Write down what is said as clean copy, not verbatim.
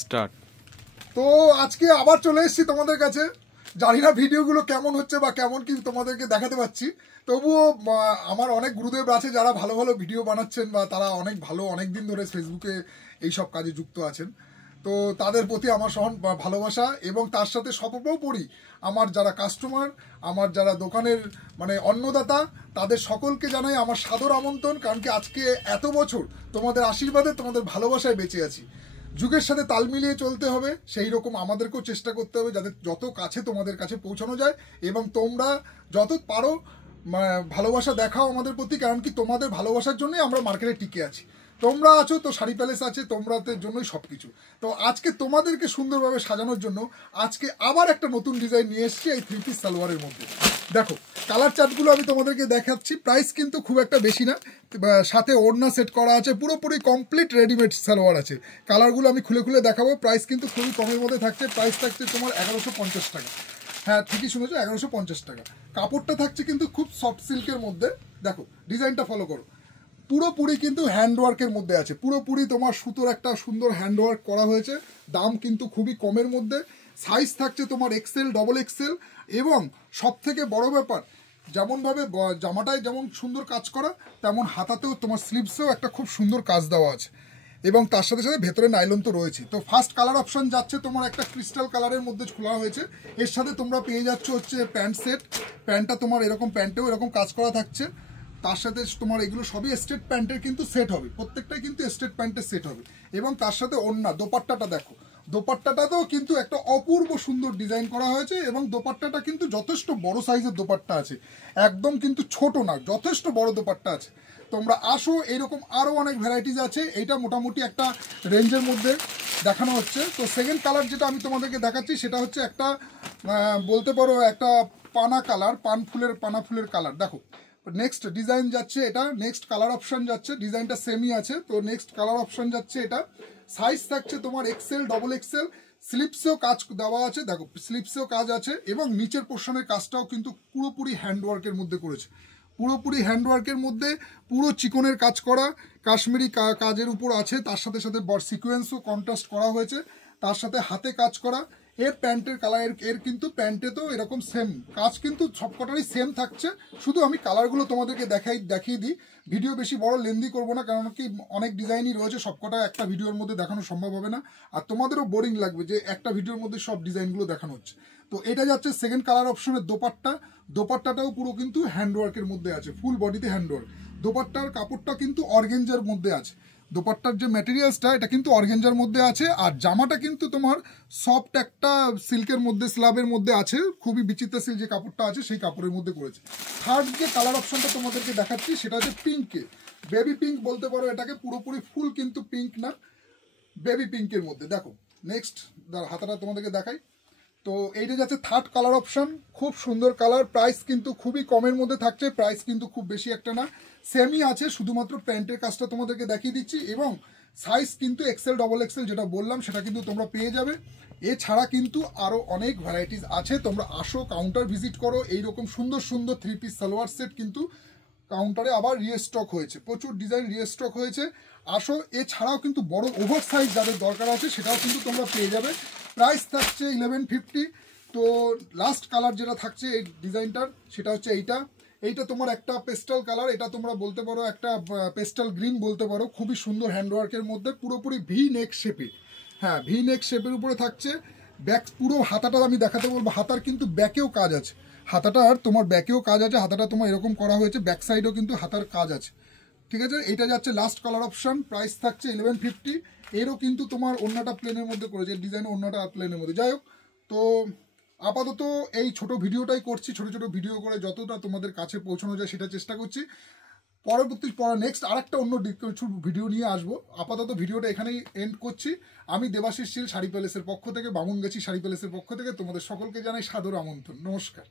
Start. তো আজকে আবার চলে এসেছি তোমাদের কাছে। জানি না ভিডিওগুলো কেমন হচ্ছে বা কেমন কি তোমাদেরকে দেখাতে পাচ্ছি, তবুও আমার অনেক গুরুদেব আছে যারা ভালো ভালো ভিডিও বানাচ্ছেন বা তারা অনেক ভালো অনেক দিন ধরে ফেসবুকে এইসব কাজে যুক্ত আছেন। তো তাদের প্রতি আমার ভালোবাসা এবং তার সাথে সর্বোপরি আমার যারা কাস্টমার, আমার যারা দোকানের অন্নদাতা, তাদের সকলকে জানাই আমার সাদর আমন্ত্রণ। কারণ কি আজকে এত বছর তোমাদের আশীর্বাদে, তোমাদের ভালোবাসায় বেঁচে আছি। যুগের সাথে তাল মিলিয়ে চলতে হবে, সেই রকম আমাদেরকেও চেষ্টা করতে হবে যাতে যত কাছে তোমাদের কাছে পৌঁছানো যায় এবং তোমরা যত পারো ভালোবাসা দেখাও আমাদের প্রতি। কারণ কি তোমাদের ভালোবাসার জন্যই আমরা মার্কেটে টিকে আছি। তোমরা আছো তো শাড়ি প্যালেস আছে, তোমাদের জন্যই সব কিছু। তো আজকে তোমাদেরকে সুন্দরভাবে সাজানোর জন্য আজকে আবার একটা নতুন ডিজাইন নিয়ে এসেছি এই 3 পিস সালোয়ারের মধ্যে। দেখো কালার চার্টগুলো আমি তোমাদেরকে দেখাচ্ছি। প্রাইস কিন্তু খুব একটা বেশি না, সাথে ওড়না সেট করা আছে, পুরোপুরি কমপ্লিট রেডিমেড সালোয়ার আছে। কালারগুলো আমি খুলে খুলে দেখাবো। প্রাইস কিন্তু খুবই কমের মধ্যে থাকছে। প্রাইস থাকছে তোমার 1150 টাকা। হ্যাঁ ঠিকই শুনেছো, 1150 টাকা। কাপড়টা থাকছে কিন্তু খুব সফট সিল্কের মধ্যে। দেখো ডিজাইনটা ফলো করো, পুরোপুরি কিন্তু হ্যান্ডওয়ার্কের মধ্যে আছে। পুরোপুরি তোমার সুতোর একটা সুন্দর হ্যান্ডওয়ার্ক করা হয়েছে। দাম কিন্তু খুবই কমের মধ্যে। সাইজ থাকছে তোমার এক্সেল, ডবল এক্সেল এবং সব থেকে বড় ব্যাপার, যেমনভাবে জামাটায় যেমন সুন্দর কাজ করা, তেমন হাতাতেও তোমার স্লিভসেও একটা খুব সুন্দর কাজ দেওয়া আছে এবং তার সাথে সাথে ভেতরে নাইলন তো রয়েছে। তো ফার্স্ট কালার অপশন যাচ্ছে তোমার একটা ক্রিস্টাল কালারের মধ্যে খোলা হয়েছে। এর সাথে তোমরা পেয়ে যাচ্ছ হচ্ছে প্যান্ট সেট। প্যান্টটা তোমার এরকম, প্যান্টেও এরকম কাজ করা থাকছে। তার সাথে তোমার এগুলো সবই স্ট্রেট প্যান্টের কিন্তু সেট হবে, প্রত্যেকটাই কিন্তু স্ট্রেট প্যান্টের সেট হবে। এবং তার সাথে ওড়না, দোপাট্টাটা দেখো, দোপাট্টাটাতেও কিন্তু একটা অপূর্ব সুন্দর ডিজাইন করা হয়েছে এবং দোপাট্টাটা কিন্তু যথেষ্ট বড় সাইজের দোপাট্টা আছে, একদম কিন্তু ছোট না, যথেষ্ট বড় দোপাট্টা আছে। তোমরা আসো, এইরকম আরও অনেক ভ্যারাইটিস আছে। এইটা মোটামুটি একটা রেঞ্জের মধ্যে দেখানো হচ্ছে। তো সেকেন্ড কালার যেটা আমি তোমাদেরকে দেখাচ্ছি সেটা হচ্ছে একটা বলতে পারো একটা পানা কালার, পানা ফুলের কালার। দেখো নেক্সট ডিজাইন যাচ্ছে এটা, নেক্সট কালার অপশন যাচ্ছে। ডিজাইনটা সেমই আছে, তো নেক্সট কালার অপশন যাচ্ছে এটা। সাইজ থাকছে তোমার এক্সেল, ডবল এক্সেল। স্লিপসেও কাজ দেওয়া আছে, দেখো স্লিপসেও কাজ আছে এবং নিচের পোর্শনের কাজটাও কিন্তু পুরোপুরি হ্যান্ডওয়ার্কের মধ্যে করেছে। পুরোপুরি হ্যান্ডওয়ার্কের মধ্যে পুরো চিকনের কাজ করা, কাশ্মীরি কাজের উপর আছে। তার সাথে সাথে সিকোয়েন্সও কন্ট্রাস্ট করা হয়েছে, তার সাথে হাতে কাজ করা। এর প্যান্টের কালার, এর কিন্তু প্যান্টে তো এরকম সেম কাজ, কিন্তু সবকটারই সেম থাকছে। শুধু আমি কালারগুলো তোমাদেরকে দেখিয়ে দিই। ভিডিও বেশি বড় লেন্দি করবো না, কারণ কি অনেক ডিজাইনই রয়েছে, সবকটা একটা ভিডিওর মধ্যে দেখানো সম্ভব হবে না, আর তোমাদেরও বোরিং লাগবে যে একটা ভিডিওর মধ্যে সব ডিজাইনগুলো দেখানো হচ্ছে। তো এটা যাচ্ছে সেকেন্ড কালার অপশনের দোপাট্টা। দোপাট্টাটাও পুরো কিন্তু হ্যান্ডওয়ার্কের মধ্যে আছে, ফুল বডিতে হ্যান্ডওয়ার্ক। দোপাট্টার কাপড়টা কিন্তু অর্গেঞ্জার মধ্যে আছে। দোপাট্টার যে ম্যাটেরিয়ালসটা, এটা কিন্তু অর্গেঞ্জার মধ্যে আছে। আর জামাটা কিন্তু তোমার সফট একটা সিল্কের মধ্যে, স্ল্যাবের মধ্যে আছে। খুবই বিচিত্র সিল্ক যে কাপড়টা আছে সেই কাপড়ের মধ্যে করেছে। থার্ড যে কালার অপশনটা তোমাদেরকে দেখাচ্ছি সেটা হচ্ছে পিঙ্কে, বেবি পিঙ্ক বলতে পারো এটাকে। পুরোপুরি ফুল কিন্তু পিঙ্ক না, বেবি পিঙ্কের মধ্যে। দেখো নেক্সট হাতাটা তোমাদেরকে দেখাই। তো এইটা যাচ্ছে থার্ড কালার অপশন, খুব সুন্দর কালার। প্রাইস কিন্তু খুবই কমের মধ্যে থাকছে, প্রাইস কিন্তু খুব বেশি একটা না, সেমই আছে। শুধুমাত্র প্যান্টের কাজটা তোমাদেরকে দেখিয়ে দিচ্ছি এবং সাইজ কিন্তু এক্সেল, ডবল এক্সেল যেটা বললাম সেটা কিন্তু তোমরা পেয়ে যাবে। এছাড়া কিন্তু আরও অনেক ভ্যারাইটিস আছে। তোমরা আসো, কাউন্টার ভিজিট করো। এইরকম সুন্দর সুন্দর 3 পিস সালোয়ার সেট কিন্তু কাউন্টারে আবার রিস্টক হয়েছে, প্রচুর ডিজাইন রিস্টক হয়েছে। আসো, এছাড়াও কিন্তু বড় ওভার সাইজ যাদের দরকার আছে সেটাও কিন্তু তোমরা পেয়ে যাবে। প্রাইস থাকছে 1150। তো লাস্ট কালার যেটা থাকছে এই ডিজাইনটার সেটা হচ্ছে এইটা তোমার একটা পেস্টাল কালার। এটা তোমরা বলতে পারো একটা পেস্টাল গ্রিন বলতে পারো। খুবই সুন্দর হ্যান্ডওয়ার্কের মধ্যে, পুরোপুরি ভি নেক শেপে। হ্যাঁ, ভি নেক শেপের উপরে থাকছে। ব্যাক পুরো হাতাটা আমি দেখাতে বলবো, হাতার কিন্তু ব্যাকেও কাজ আছে। হাতাটার তোমার ব্যাকেও কাজ আছে, হাতাটা তোমার এরকম করা হয়েছে, ব্যাক সাইডেও কিন্তু হাতার কাজ আছে। ঠিক আছে, এটা যাচ্ছে লাস্ট কালার অপশন। প্রাইস থাকছে 1150। এরও কিন্তু তোমার অন্যটা প্লেনের মধ্যে করেছে, ডিজাইন অন্যটা প্লেনের মধ্যে। যাই হোক, তো আপাতত এই ছোট ভিডিওটাই করছি, ছোট ছোট ভিডিও করে যতটা তোমাদের কাছে পৌঁছানো যায় সেটা চেষ্টা করছি। পরবর্তী নেক্সট আরেকটা অন্য কিছু ভিডিও নিয়ে আসবো। আপাতত ভিডিওটা এখানেই এন্ড করছি। আমি দেবাশিস শীল, শাড়ি প্যালেসের পক্ষ থেকে, বামুনগাছি শাড়ি প্যালেসের পক্ষ থেকে তোমাদের সকলকে জানাই সাদর আমন্ত্রণ। নমস্কার।